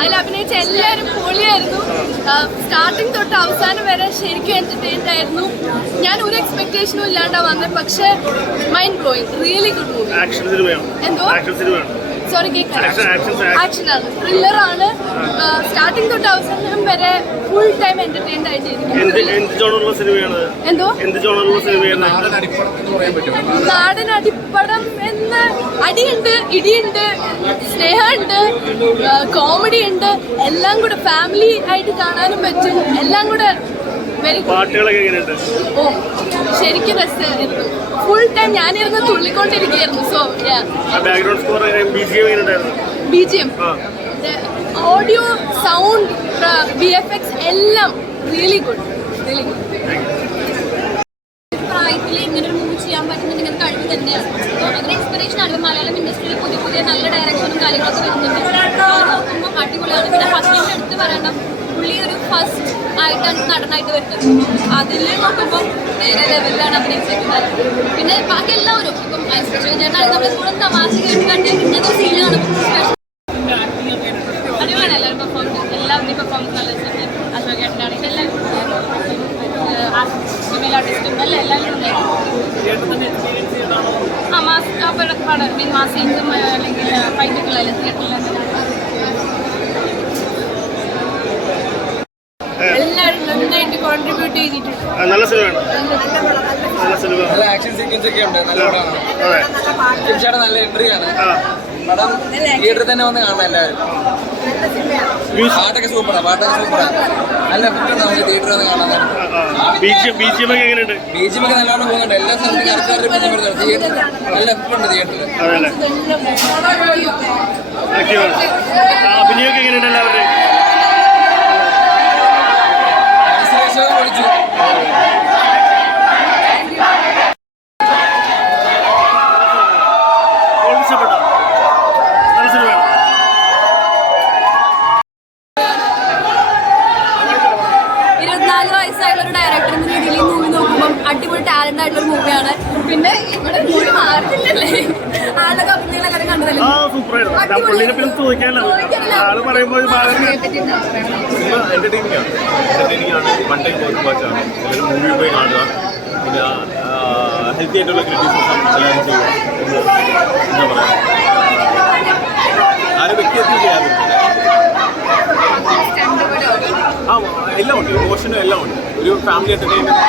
അതിൽ അഭിനയിച്ച എല്ലാവരും പൊളിയായിരുന്നു. സ്റ്റാർട്ടിങ് തൊട്ട് അവസാനം വരെ ശരിക്കും എന്റർടൈൻഡ് ആയിരുന്നു. ഞാൻ ഒരു എക്സ്പെക്ടേഷനും ഇല്ലാണ്ടാ വന്നത്, പക്ഷെ mind blowing, really good movie. എന്തോ സോറി ആക്ഷനാണ്, ത്രില്ലറാണ്. സ്റ്റാർട്ടിങ് തൊട്ട് അവസാനം വരെ ഫുൾ ടൈം എന്റർടൈൻഡ് ആയിട്ടിരിക്കും. എന്തോ നാടൻ അടിപ്പടം എന്ന് അടിയുണ്ട്, ഇടിയുണ്ട്, സ്നേഹമുണ്ട്, കോമഡി ഉണ്ട്, എല്ലാം കൂടെ ഫാമിലി ആയിട്ട് കാണാനും പറ്റും. എല്ലാം കൂടെ ഓ ശരിക്കും രസമായിരുന്നു. ഫുൾ ടൈം ഞാനിരുന്ന് തുള്ളിക്കൊണ്ടിരിക്കുകയായിരുന്നു. So BGM, audio, sound, VFX എല്ലാം റിയലി ഗുഡ്. പ്രായത്തിൽ ഇങ്ങനെ ഒരു മൂവ് ചെയ്യാൻ പറ്റുന്ന നിങ്ങൾ കഴിവ് തന്നെയാണ്. അതിന് ഇൻസ്പിറേഷൻ ആണ്. മലയാളം ഇൻഡസ്ട്രിയിൽ പുതിയ പുതിയ നല്ല ഡയറക്ഷനും കാര്യങ്ങളൊക്കെ വരുന്നുണ്ട്. നോക്കുമ്പോൾ അടിപൊളിയാണ്. പിന്നെ ഫസ്റ്റിൻ്റെ എടുത്ത് പറയണം, പുള്ളി ഒരു ഫസ്റ്റ് ആയിട്ടാണ് നടനായിട്ട് വരുന്നത്. അതിൽ നോക്കുമ്പോൾ വേറെ ലെവലിലാണ് അഭിനയിച്ചിരിക്കുന്നത്. പിന്നെ ബാക്കി എല്ലാവരും ഇപ്പം ചേട്ടനാണ് നമ്മുടെ കൂടെ തമാശ കേട്ടിട്ട് ഇങ്ങനത്തെ സീന് കാണുമ്പോൾ അടിപൊളിയാണ്. എല്ലാവരും പെർഫോമൻസ്, എല്ലാവരുടെയും പെർഫോമൻസ് നല്ല വെച്ചിട്ട് അശോക് ചേട്ടനാണെങ്കിൽ എല്ലാവരും ഫീമെയിൽ ആർട്ടിസ്റ്റും അല്ല എല്ലാവരും മാസ് സീൻസും അല്ലെങ്കിൽ ഫൈറ്റുകളെല്ലാം തിയേറ്ററിൽ എല്ലാവരും നന്നായിട്ട് കോൺട്രിബ്യൂട്ട് ചെയ്തിട്ടുണ്ട്. നല്ല സിനിമയാണ്. നല്ല ആക്ഷൻ സീക്വൻസ് ഒക്കെ ഉണ്ട്. നല്ല പടമാണ്. നല്ല എൻട്രി ആണ്. പടം തിയേറ്ററിൽ തന്നെ വന്ന് കാണാം എല്ലാവരും. പാട്ടൊക്കെ സൂപ്പറാണ്. നല്ല എഫക്റ്റ് ഉണ്ട്. നമുക്ക് തിയേറ്ററിൽ വന്ന് കാണാൻ. BGM ഒക്കെ നല്ലോണം പോകുന്നുണ്ട്. എല്ലാ സ്ഥലത്തും നല്ല എഫക്റ്റ് ഉണ്ട് തിയേറ്ററിൽ. അഭിനയൊക്കെ എങ്ങനെയുണ്ട് എല്ലാവരുടെയും? വിളിച്ചു അടിപൊളി ടാലന്റ് ആയിട്ടുള്ള മൂവിയാണ്. പിന്നെ ഇവിടെ മൂവി മാറുന്നില്ലല്ലേ, ആളുടെ അഭിനയങ്ങളെല്ലാവരും കണ്ടതല്ലേ. മൂവി പോയി കാണുക. പിന്നെ ഹെൽത്തി ആയിട്ടുള്ള ക്രിറ്റിസിസം എല്ലാവരും ചെയ്യുക. എന്താ പറയുക, ആരും വ്യക്തിഹത്യ ചെയ്യാതിരിക്കില്ല. എല്ലാം ഉണ്ട്, ഇമോഷനും എല്ലാം ഉണ്ട്. ഒരു ഫാമിലി എന്റർടൈൻമെന്റ്